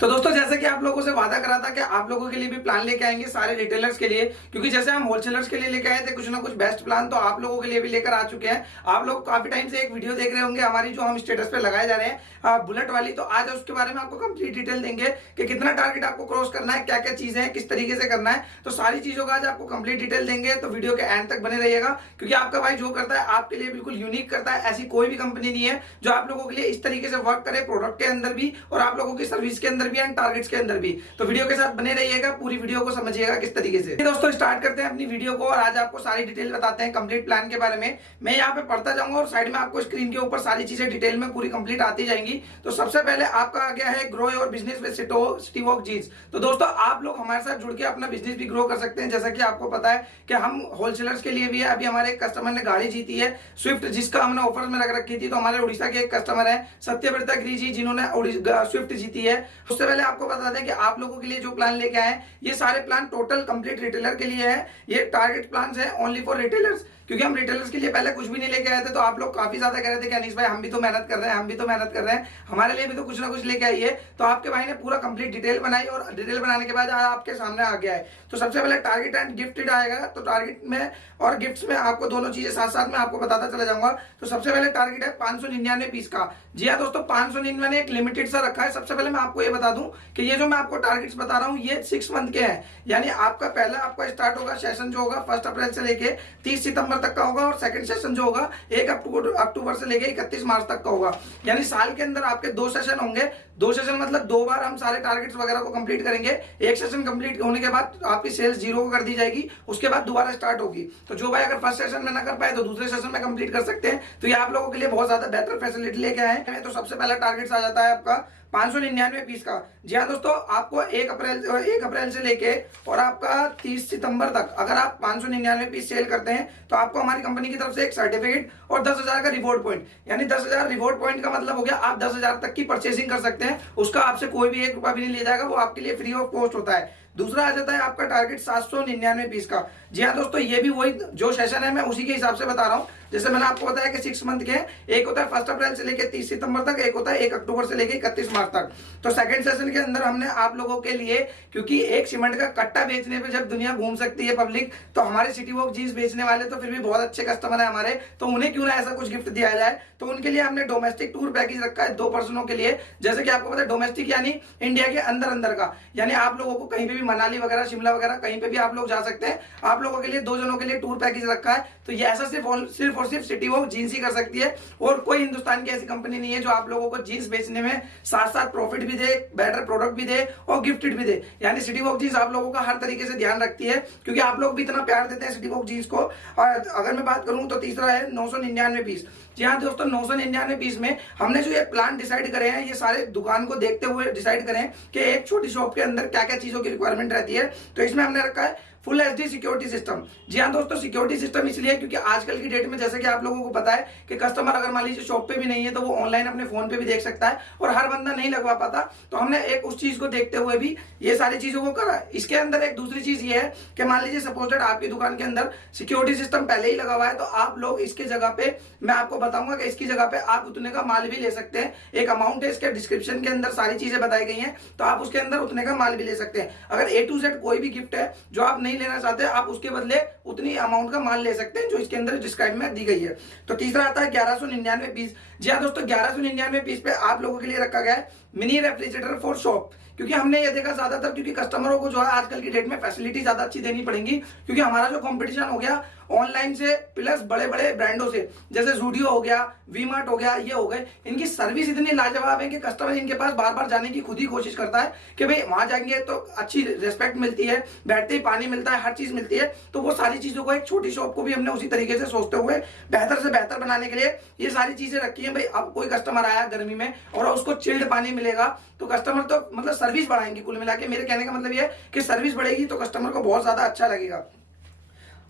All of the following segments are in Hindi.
तो दोस्तों जैसे कि आप लोगों से वादा करा था कि आप लोगों के लिए भी प्लान लेके आएंगे सारे रिटेलर्स के लिए, क्योंकि जैसे हम होलसेलर्स के लिए लेके आए थे कुछ ना कुछ बेस्ट प्लान, तो आप लोगों के लिए भी लेकर आ चुके हैं। आप लोग काफी टाइम से एक वीडियो देख रहे होंगे हमारी, जो हम स्टेटस पे लगाए जा रहे हैं बुलेट वाली। तो आज उसके बारे में आपको कंप्लीट डिटेल देंगे कि कितना टारगेट आपको क्रॉस करना है, क्या क्या चीजें हैं, किस तरीके से करना है। तो सारी चीजों का आज आपको कंप्लीट डिटेल देंगे, तो वीडियो के एंड तक बने रहिएगा, क्योंकि आपका भाई जो करता है आपके लिए बिल्कुल यूनिक करता है। ऐसी कोई भी कंपनी नहीं है जो आप लोगों के लिए इस तरीके से वर्क करे, प्रोडक्ट के अंदर भी और आप लोगों की सर्विस के अंदर भी एंड टारगेट्स के अंदर भी। तो वीडियो के साथ बने रहिएगा, पूरी वीडियो को समझिएगा किस तरीके से। दोस्तों स्टार्ट करते हैं अपनी वीडियो को और आज आपको सारी डिटेल बताते हैं कंप्लीट प्लान के बारे में। मैं यहाँ पे पढ़ता जाऊंगा और साइड में आपको स्क्रीन के ऊपर सारी चीजें डिटेल में पूरी कंप्लीट आती जाएंगी। तो सबसे पहले आपका आ गया है grow your business with Citywalk jeans. तो दोस्तों आप लोग हमारे साथ जुड़ के अपना बिजनेस भी ग्रो कर सकते हैं। जैसा कि आपको पता है कि हम होलसेलर्स के लिए भी है। अभी हमारे एक कस्टमर ने गाड़ी जीती है स्विफ्ट, जिसका हमने ऑफर में रख रखी थी। तो हमारे उड़ीसा के एक कस्टमर है सत्यव्रता गिरी जी, जिन्होंने स्विफ्ट जीती है। उससे पहले आपको बता दें कि आप लोगों के लिए जो प्लान लेके आए ये सारे प्लान टोटल कंप्लीट रिटेलर के लिए है। ये टारगेट प्लान है ओनली फॉर रिटेलर्स, क्योंकि हम रिटेलर्स के लिए पहले कुछ भी नहीं लेके आए थे। तो आप लोग काफी ज्यादा कह रहे थे कि अनीश भाई हम भी तो मेहनत कर रहे हैं, हम भी तो मेहनत कर रहे हैं, हमारे लिए भी तो कुछ ना कुछ लेके आइए। तो आपके भाई ने पूरा कंप्लीट डिटेल बनाई और डिटेल बनाने के बाद आपके सामने आ गया है। तो सबसे पहले टारगेट एंड गिफ्टेड आएगा। तो टारगेट में और गिफ्ट्स में आपको दोनों चीजें साथ साथ में आपको बताता चला जाऊंगा। तो सबसे पहले टारगेट है 599 पीस का। जी हाँ दोस्तों, 599 एक लिमिटेड सा रखा है। सबसे पहले मैं आपको ये बता दूं कि ये जो मैं आपको टारगेट्स बता रहा हूँ ये 6 मंथ के हैं। यानी आपका पहला आपका स्टार्ट होगा सेशन जो होगा 1 अप्रैल से लेके 30 सितंबर तक का होगा, और सेकंड सेशन जो होगा 1 अक्टूबर से लेके 31 मार्च तक का होगा। यानी साल के अंदर आपके 2 सेशन होंगे। 2 सेशन मतलब 2 बार हम सारे टारगेट्स वगैरह को कंप्लीट करेंगे। एक सेशन कंप्लीट होने के बाद आपकी सेल्स 0 कर दी जाएगी, उसके बाद दोबारा स्टार्ट होगी। तो जो भाई अगर फर्स्ट सेशन में ना कर पाए तो दूसरे सेशन में कंप्लीट कर सकते हैं। तो ये आप लोगों के लिए बहुत ज्यादा बेहतर फैसिलिटी लेके आए हैं। तो सबसे पहला टारगेट आ जाता है आपका 599 पीस का। जी हाँ दोस्तों, आपको 1 अप्रैल से लेके और आपका 30 सितंबर तक अगर आप 599 पीस सेल करते हैं तो आपको हमारी कंपनी की तरफ से एक सर्टिफिकेट और 10,000 का रिवॉर्ड पॉइंट, यानी 10,000 रिवॉर्ड पॉइंट का मतलब हो गया आप 10,000 तक की परचेसिंग कर सकते हैं। उसका आपसे कोई भी 1 रुपया भी नहीं लिया जाएगा, वो आपके लिए फ्री ऑफ कॉस्ट होता है। दूसरा आ जाता है आपका टारगेट 799 पीस का। जी हाँ दोस्तों, ये भी वही जो सेशन है मैं उसी के हिसाब से बता रहा हूँ। जैसे मैंने आपको बताया कि 6 मंथ के हैं। एक होता है 1 अप्रैल से लेकर 30 सितंबर तक, एक होता है 1 अक्टूबर से लेकर 31 मार्च तक। तो सेकंड सेशन के अंदर हमने आप लोगों के लिए, क्योंकि एक सीमेंट का कट्टा बेचने पे जब दुनिया घूम सकती है पब्लिक, तो हमारे सिटी वॉक जीन्स बेचने वाले तो फिर भी बहुत अच्छे कस्टमर है हमारे, तो उन्हें क्यों ना ऐसा कुछ गिफ्ट दिया जाए। तो उनके लिए हमने डोमेस्टिक टूर पैकेज रखा है 2 पर्सनों के लिए। जैसे कि आपको पता है डोमेस्टिक यानी इंडिया के अंदर अंदर का, यानी आप लोगों को कहीं पे भी मनाली वगैरह शिमला वगैरह कहीं पे भी आप लोग जा सकते हैं। आप लोगों के लिए 2 जनों के लिए टूर पैकेज रखा है। तो ये ऐसा सिर्फ और सिर्फ सिटी वॉक जीन्स ही कर सकती है, और कोई हिंदुस्तान की ऐसी कंपनी नहीं है जो आप लोगों को जीन्स बेचने में साथ साथ प्रॉफिट भी दे, बेटर प्रोडक्ट भी दे और गिफ्टेड भी दे। यानी सिटी वॉक जीन्स आप लोगों का हर तरीके से ध्यान रखती है, क्योंकि आप लोग भी इतना प्यार देते हैं सिटी वॉक जीन्स को। और अगर मैं बात करूं तो तीसरा है 999 पीस। जी हाँ दोस्तों, 999 पीस में हमने जो ये प्लान डिसाइड करे हैं, ये सारे दुकान को देखते हुए डिसाइड करें कि एक छोटी शॉप के अंदर क्या क्या चीजों की रिक्वायरमेंट रहती है। तो इसमें हमने रखा है फुल एचडी सिक्योरिटी सिस्टम। जी हाँ दोस्तों, सिक्योरिटी सिस्टम इसलिए क्योंकि आजकल की डेट में जैसे कि आप लोगों को पता है कि कस्टमर अगर मान लीजिए शॉप पे भी नहीं है तो वो ऑनलाइन अपने फोन पे भी देख सकता है, और हर बंदा नहीं लगवा पाता। तो हमने एक उस चीज को देखते हुए भी ये सारी चीजों को करा। इसके अंदर एक दूसरी चीज ये है कि मान लीजिए सपोज आपकी दुकान के अंदर सिक्योरिटी सिस्टम पहले ही लगा हुआ है, तो आप लोग इसके जगह पे, मैं आपको बताऊंगा कि इसकी जगह पे आप उतने का माल भी ले सकते हैं। एक अमाउंट है, इसके डिस्क्रिप्शन के अंदर सारी चीजें बताई गई हैं, तो आप उसके अंदर उतने का माल भी ले सकते हैं। अगर A to Z कोई भी गिफ्ट है जो आप नहीं लेना चाहते, आप उसके बदले उतनी अमाउंट का माल ले सकते हैं जो इसके अंदर डिस्क्राइब में दी गई है। तो तीसरा आता है 1199 पीस। जी हाँ दोस्तों, 1199 पीस पे आप लोगों के लिए रखा गया है मिनी रेफ्रिजरेटर फॉर शॉप। क्योंकि हमने ये देखा ज्यादातर, क्योंकि कस्टमरों को जो है आजकल की डेट में फैसिलिटी ज्यादा अच्छी देनी पड़ेगी, क्योंकि हमारा जो कंपटीशन हो गया ऑनलाइन से प्लस बड़े बड़े ब्रांडों से, जैसे जूडियो हो गया, वी मार्ट हो गया, ये हो गए, इनकी सर्विस इतनी लाजवाब है कि कस्टमर इनके पास बार बार जाने की खुद ही कोशिश करता है कि भाई वहां जाएंगे तो अच्छी रिस्पेक्ट मिलती है, बैठते ही पानी मिलता है, हर चीज मिलती है। तो वो सारी चीजों को एक छोटी शॉप को भी हमने उसी तरीके से सोचते हुए बेहतर से बेहतर बनाने के लिए ये सारी चीजें रखी है। भाई अब कोई कस्टमर आया गर्मी में और उसको चिल्ड पानी मिलेगा तो कस्टमर तो मतलब सर्विस बढ़ाएंगे। कुल मिला के मेरे कहने का मतलब ये है कि सर्विस बढ़ेगी तो कस्टमर को बहुत ज्यादा अच्छा लगेगा।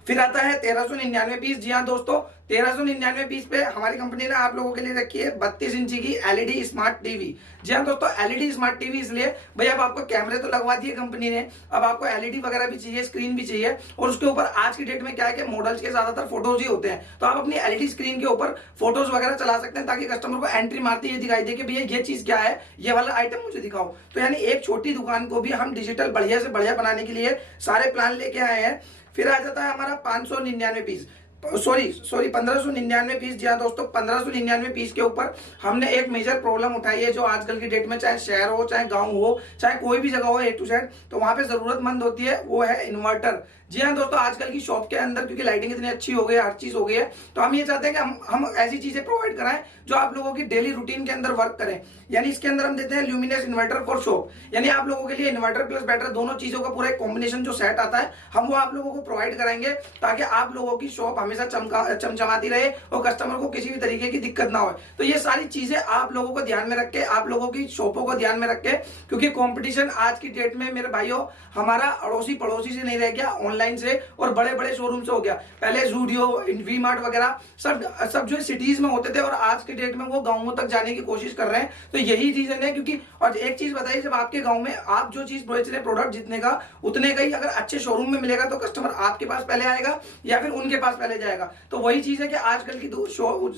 फिर आता है 1399 पीस। जी हाँ दोस्तों, 1399 पीस पे हमारी कंपनी ने आप लोगों के लिए रखी है 32 इंची की एलईडी स्मार्ट टीवी। जी हाँ दोस्तों, एलईडी स्मार्ट टीवी इसलिए भाई अब आपको कैमरे तो लगवा दिए कंपनी ने, अब आपको एलईडी वगैरह भी चाहिए, स्क्रीन भी चाहिए, और उसके ऊपर आज की डेट में क्या है कि मॉडल्स के ज्यादातर फोटोज ही होते हैं, तो आप अपनी एलईडी स्क्रीन के ऊपर फोटोज वगैरह चला सकते हैं ताकि कस्टमर को एंट्री मारते ये दिखाई दे कि भैया ये चीज क्या है, ये वाला आइटम मुझे दिखाओ। तो यानी एक छोटी दुकान को भी हम डिजिटल बढ़िया से बढ़िया बनाने के लिए सारे प्लान लेके आए हैं। फिर आ जाता है हमारा 599 पीस, सॉरी 1599 पीस। जी हाँ दोस्तों, 1599 पीस के ऊपर हमने एक मेजर प्रॉब्लम उठाई है जो आजकल की डेट में चाहे शहर हो, चाहे गांव हो, चाहे कोई भी जगह हो ए टू जेड, तो वहां पे जरूरतमंद होती है, वो है इन्वर्टर। जी हाँ दोस्तों, आजकल की शॉप के अंदर क्योंकि लाइटिंग इतनी अच्छी हो गई है, हर चीज हो गई है, तो हम ये चाहते हैं कि हम ऐसी चीजें प्रोवाइड कराएं जो आप लोगों की डेली रूटीन के अंदर वर्क करें। यानी इसके अंदर हम देते हैं ल्यूमिनस इन्वर्टर फॉर शॉप, यानी आप लोगों के लिए इन्वर्टर प्लस बैटरी दोनों चीजों का पूरा एक कॉम्बिनेशन जो सेट आता है, हम वो आप लोगों को प्रोवाइड कराएंगे ताकि आप लोगों की शॉप हमेशा चमचमाती रहे और कस्टमर को किसी भी तरीके की दिक्कत ना हो। तो ये सारी चीजें आप लोगों को ध्यान में रख के, आप लोगों की शॉपों को ध्यान में रख के, क्योंकि कंपटीशन आज की डेट में मेरे भाइयों हमारा अड़ोसी पड़ोसी से नहीं रह गया, ऑनलाइन से और बड़े बड़े शोरूम से हो गया। पहले जूडियो, वी मार्ट वगैरह सब जो सिटीज में होते थे और आज के डेट में वो गांवों तक जाने की कोशिश कर रहे हैं। तो यही रीजन है, क्योंकि और एक चीज बताइए, जब आपके गांव में आप जो चीज बेच रहे प्रोडक्ट जितने का उतने का ही अगर अच्छे शोरूम में मिलेगा तो कस्टमर आपके पास पहले आएगा या फिर उनके पास पहले जाएगा। तो वही चीज है कि आजकल की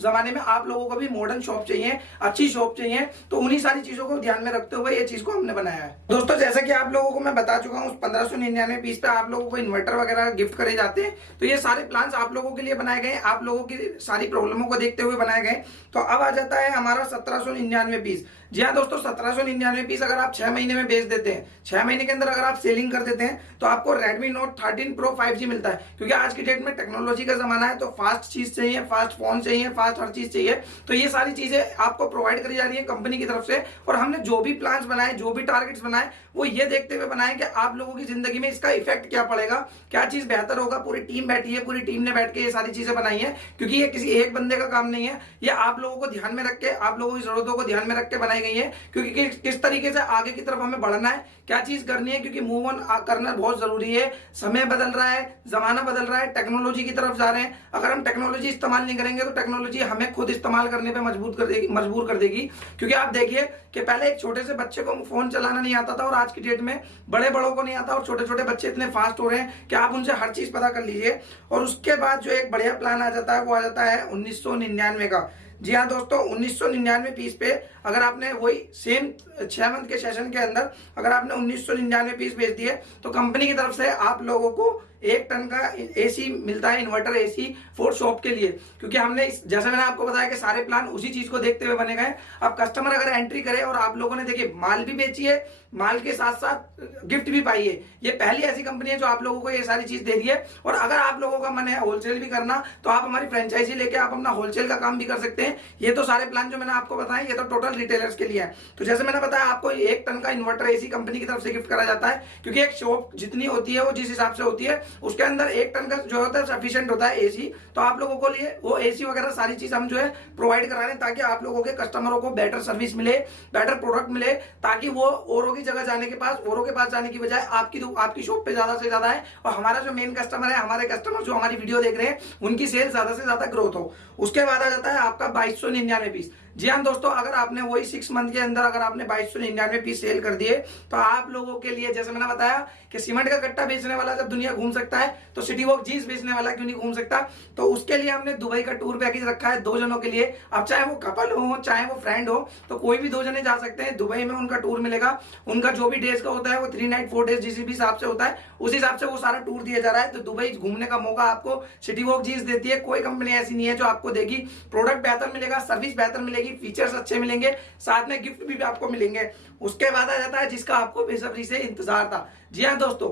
जमाने में आप लोगों को भी मॉडर्न शॉप चाहिए, अच्छी शॉप चाहिए, तो उन्हीं सारी चीजों को ध्यान में रखते हुए ये चीज को हमने बनाया है। दोस्तों जैसा कि आप लोगों को मैं बता चुका हूँ, 1599 पीस पे आप लोगों को इन्वर्टर वगैरह गिफ्ट करे जाते हैं। तो ये सारे प्लान्स आप लोगों के लिए बनाए गए, आप लोगों की सारी प्रॉब्लमों को देखते हुए बनाए गए। तो अब आ जाता है हमारा 1799 पीस। जी हाँ दोस्तों, 1799 पीस अगर आप 6 महीने में बेच देते हैं, 6 महीने के अंदर अगर आप सेलिंग कर देते हैं, तो आपको Redmi Note 13 Pro 5G मिलता है। क्योंकि आज की डेट में टेक्नोलॉजी का जमाना है, तो फास्ट चीज चाहिए, फास्ट फोन चाहिए, फास्ट हर चीज चाहिए। तो ये सारी चीजें आपको प्रोवाइड करी जा रही है कंपनी की तरफ से। और हमने जो भी प्लान्स बनाए, जो भी टारगेट्स बनाए, वो ये देखते हुए बनाए कि आप लोगों की जिंदगी में इसका इफेक्ट क्या पड़ेगा, क्या चीज बेहतर होगा। पूरी टीम बैठी है, पूरी टीम ने बैठ के ये सारी चीजें बनाई है, क्योंकि ये किसी एक बंदे का काम नहीं है, ये आप लोगों को ध्यान में रख के, आप लोगों की जरूरतों को ध्यान में रख के बनाई गई है। क्योंकि किस तरीके से आगे की तरफ हमें बढ़ना है, क्या चीज करनी है, क्योंकि मूव ऑन करना बहुत जरूरी है। समय बदल रहा है, जमाना बदल रहा है, टेक्नोलॉजी की तरफ जा रहे हैं। अगर हम टेक्नोलॉजी इस्तेमाल नहीं करेंगे तो टेक्नोलॉजी हमें खुद इस्तेमाल करने पे मजबूर कर देगी। क्योंकि आप देखिए कि पहले एक छोटे से बच्चे को फोन चलाना नहीं आता था और आज की डेट में बड़ों को नहीं आता, और छोटे छोटे बच्चे इतने फास्ट हो रहे हैं कि आप उनसे हर चीज पता कर लीजिए। और उसके बाद जो एक बढ़िया प्लान आ जाता है वो आ जाता है 1999 का। जी हाँ दोस्तों, 1999 पीस पे अगर आपने वही सेम 6 मंथ के सेशन के अंदर अगर आपने 1999 पीस बेच दिए, तो कंपनी की तरफ से आप लोगों को 1 टन का एसी मिलता है, इन्वर्टर एसी फॉर शॉप के लिए। क्योंकि हमने जैसे मैंने आपको बताया कि सारे प्लान उसी चीज को देखते हुए बने गए। अब कस्टमर अगर एंट्री करे और आप लोगों ने देखिए माल भी बेची है, माल के साथ साथ गिफ्ट भी पाई है, ये पहली ऐसी कंपनी है जो आप लोगों को ये सारी चीज दे रही है। और अगर आप लोगों का मन है होलसेल भी करना, तो आप हमारी फ्रेंचाइजी लेके आप अपना होलसेल का काम भी कर सकते हैं। ये तो सारे प्लान जो मैंने आपको बताए ये तो टोटल रिटेलर्स के लिए है। तो जैसे मैंने बताया आपको 1 टन का इन्वर्टर एसी कंपनी की तरफ से गिफ्ट करा जाता है। क्योंकि एक शॉप जितनी होती है वो जिस हिसाब से होती है, उसके अंदर 1 टन का जो होता है सफिशिएंट होता है एसी। तो आप लोगों को लिए वो एसी वगैरह सारी चीज हम जो है प्रोवाइड करा रहे हैं, ताकि आप लोगों के कस्टमरों को बेटर सर्विस मिले, बेटर प्रोडक्ट मिले, ताकि वो औरों की जगह जाने के पास, औरों के पास जाने की बजाय आपकी शॉप पे ज्यादा से ज्यादा है। और हमारा जो मेन कस्टमर है, हमारे कस्टमर जो हमारी वीडियो देख रहे हैं, उनकी सेल ज्यादा से ज्यादा ग्रोथ हो। उसके बाद आ जाता है आपका 2299 पीस। जी हाँ दोस्तों, अगर आपने वही 6 मंथ के अंदर अगर आपने 2299 पीस सेल कर दिए, तो आप लोगों के लिए जैसे मैंने बताया कि सीमेंट का कट्टा बेचने वाला जब दुनिया घूम सकता है, तो सिटी वॉक जीन्स बेचने वाला क्यों नहीं घूम सकता। तो उसके लिए हमने दुबई का टूर पैकेज रखा है 2 जनों के लिए। अब चाहे वो कपल हो, चाहे वो फ्रेंड हो, तो कोई भी 2 जने जा सकते हैं। दुबई में उनका टूर मिलेगा, उनका जो भी डेज का होता है वो 3 नाइट 4 डेज जिस भी हिसाब से होता है, उस हिसाब से वो सारा टूर दिया जा रहा है। तो दुबई घूमने का मौका आपको सिटी वॉक जीन्स देती है। कोई कंपनी ऐसी नहीं है जो आपको देगी। प्रोडक्ट बेहतर मिलेगा, सर्विस बेहतर मिलेगी, फीचर्स अच्छे मिलेंगे, साथ में गिफ्ट भी आपको मिलेंगे। उसके बाद आ जाता है जिसका आपको बेसब्री से इंतजार था। जी हाँ दोस्तों,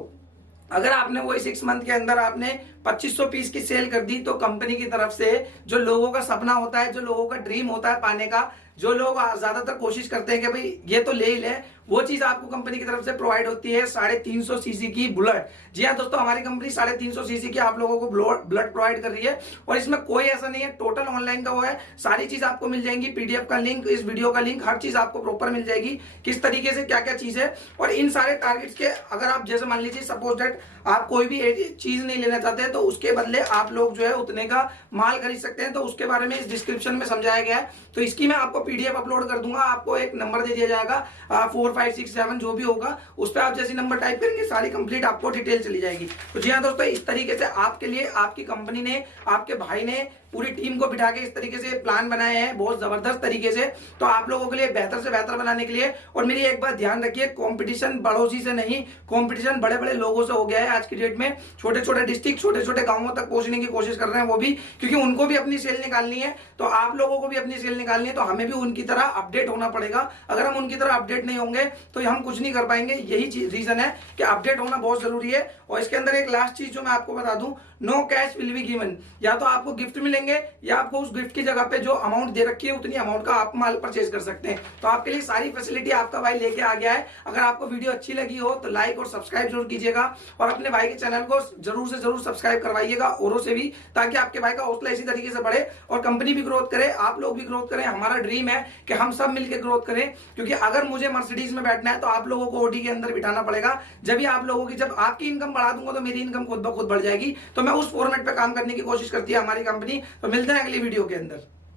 अगर आपने वही 6 मंथ के अंदर आपने 2500 पीस की सेल कर दी, तो कंपनी की तरफ से जो लोगों का सपना होता है, जो लोगों का ड्रीम होता है पाने का, जो लोग ज्यादातर कोशिश करते हैं कि भाई ये तो ले ही ले, वो चीज आपको कंपनी की तरफ से प्रोवाइड होती है 350 सीसी की बुलेट। जी हाँ दोस्तों, हमारी कंपनी 350 सीसी की आप लोगों को बुलेट प्रोवाइड कर रही है और इसमें कोई ऐसा नहीं है, टोटल ऑनलाइन का वो है। सारी चीज आपको मिल जाएंगी, पीडीएफ का लिंक, इस वीडियो का लिंक, हर चीज आपको प्रॉपर मिल जाएगी, किस तरीके से क्या क्या चीज है। और इन सारे टारगेट्स के अगर आप जैसे मान लीजिए सपोज दैट आप कोई भी चीज नहीं लेना चाहते हैं तो उसके बदले आप लोग जो है उतने का माल खरीद सकते हैं, तो उसके बारे में इस डिस्क्रिप्शन में समझाया गया है। तो इसकी मैं आपको पीडीएफ अपलोड कर दूंगा, आपको एक नंबर दे दिया जाएगा 4567 जो भी होगा, उस पर आप जैसे नंबर टाइप करेंगे सारी कंप्लीट आपको डिटेल चली जाएगी। तो जी हाँ दोस्तों, इस तरीके से आपके लिए आपकी कंपनी ने, आपके भाई ने पूरी टीम को बिठा के इस तरीके से प्लान बनाए हैं बहुत जबरदस्त तरीके से, तो आप लोगों के लिए बेहतर से बेहतर बनाने के लिए। और मेरी एक बात ध्यान रखिए, कंपटीशन पड़ोसी से नहीं, कंपटीशन बड़े बड़े लोगों से हो गया है आज की डेट में। छोटे छोटे डिस्ट्रिक्ट, छोटे छोटे गांवों तक पहुंचने की कोशिश कर रहे हैं वो भी, क्योंकि उनको भी अपनी सेल निकालनी है, तो आप लोगों को भी अपनी सेल निकालनी है, तो हमें भी उनकी तरह अपडेट होना पड़ेगा। अगर हम उनकी तरह अपडेट नहीं होंगे तो हम कुछ नहीं कर पाएंगे। यही रीजन है कि अपडेट होना बहुत जरूरी है। और इसके अंदर एक लास्ट चीज जो मैं आपको बता दूं, no cash will be given, या तो आपको गिफ्ट मिलेंगे या आपको उस गिफ्ट की जगह पे जो अमाउंट दे रखी है उतनी अमाउंट का आप माल परचेज कर सकते हैं। तो आपके लिए सारी फैसिलिटी आपका भाई लेके आ गया है। अगर आपको वीडियो अच्छी लगी हो तो लाइक और सब्सक्राइब जरूर कीजिएगा और अपने भाई के चैनल को जरूर से जरूर सब्सक्राइब करवाइएगा औरों से भी, ताकि आपके भाई का हौसला इसी तरीके से बढ़े और कंपनी भी ग्रोथ करे, आप लोग भी ग्रोथ करें। हमारा ड्रीम है कि हम सब मिलकर ग्रोथ करें, क्योंकि अगर मुझे मर्सिडीज में बैठना है तो आप लोगों को ओडी के अंदर बिठाना पड़ेगा। जब आपकी इनकम बढ़ा दूंगा तो मेरी इनकम खुद ब खुद बढ़ जाएगी। तो मैं उस फॉर्मेट पे काम करने की कोशिश करती है हमारी कंपनी। तो मिलते हैं अगली वीडियो के अंदर।